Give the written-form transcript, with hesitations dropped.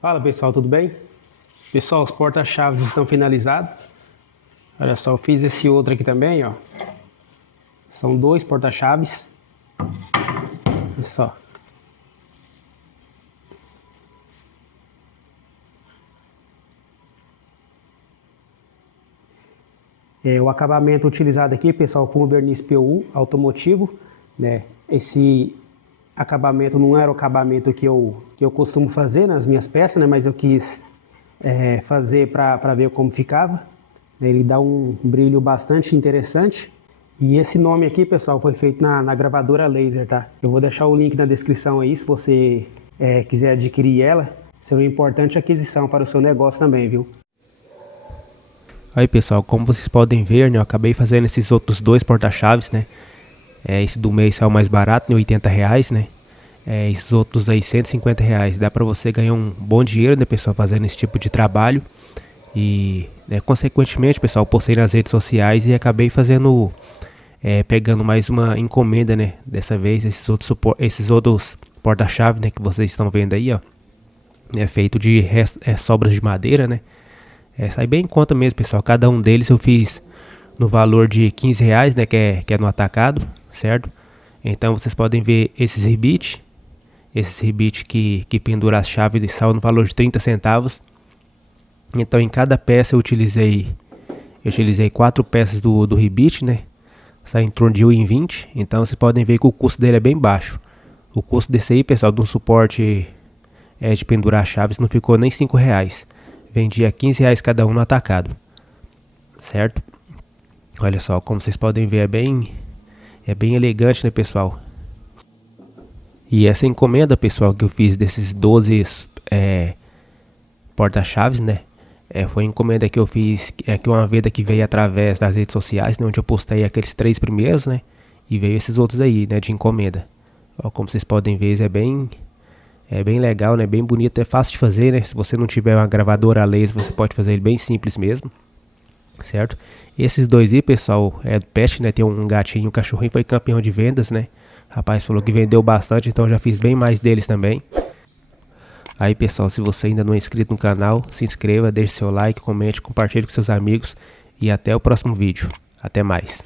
Fala pessoal, tudo bem? Pessoal, os porta-chaves estão finalizados. Olha só, eu fiz esse outro aqui também, ó. São 2 porta-chaves. Olha só. O acabamento utilizado aqui, pessoal, foi um verniz PU automotivo, né? Esse acabamento não era o acabamento que eu costumo fazer nas minhas peças, né? Mas eu quis fazer para ver como ficava. Ele dá um brilho bastante interessante. E esse nome aqui, pessoal, foi feito na gravadora laser, tá? Eu vou deixar o link na descrição aí, se você quiser adquirir ela. Será uma importante aquisição para o seu negócio também, viu? Aí pessoal, como vocês podem ver, né, eu acabei fazendo esses outros 2 porta-chaves, né? Esse do mês é o mais barato, né, R$80, né? Esses outros aí, R$150. Dá pra você ganhar um bom dinheiro, né, pessoal, fazendo esse tipo de trabalho. E, consequentemente, pessoal, postei nas redes sociais e acabei fazendo, pegando mais uma encomenda, né? Dessa vez, esses outros porta-chaves, né, que vocês estão vendo aí, ó. É feito de sobras de madeira, né? Sai bem em conta mesmo, pessoal. Cada um deles eu fiz no valor de R$15, né? Que é no atacado, certo? Então vocês podem ver esses ribites. Esses ribites que pendura as chaves são no valor de 30 centavos. Então em cada peça eu utilizei 4 peças do ribite, né? Sai em torno de R$1,20. Então vocês podem ver que o custo dele é bem baixo. O custo desse aí, pessoal, de um suporte de pendurar chaves não ficou nem R$5. Vendia R$15 cada um no atacado, certo? Olha só, como vocês podem ver, é bem elegante, né, pessoal? E essa encomenda, pessoal, que eu fiz desses 12 porta-chaves, né? Foi encomenda que eu fiz, que uma venda que veio através das redes sociais, né, onde eu postei aqueles 3 primeiros, né? E veio esses outros aí, né, de encomenda. Ó, como vocês podem ver, é bem legal, né? Bem bonito, é fácil de fazer, né? Se você não tiver uma gravadora a laser, você pode fazer ele bem simples mesmo, certo? Esses 2 aí, pessoal, é do pet, né? Tem um gatinho, um cachorrinho, foi campeão de vendas, né? Rapaz falou que vendeu bastante, então eu já fiz bem mais deles também. Aí, pessoal, se você ainda não é inscrito no canal, se inscreva, deixe seu like, comente, compartilhe com seus amigos e até o próximo vídeo. Até mais.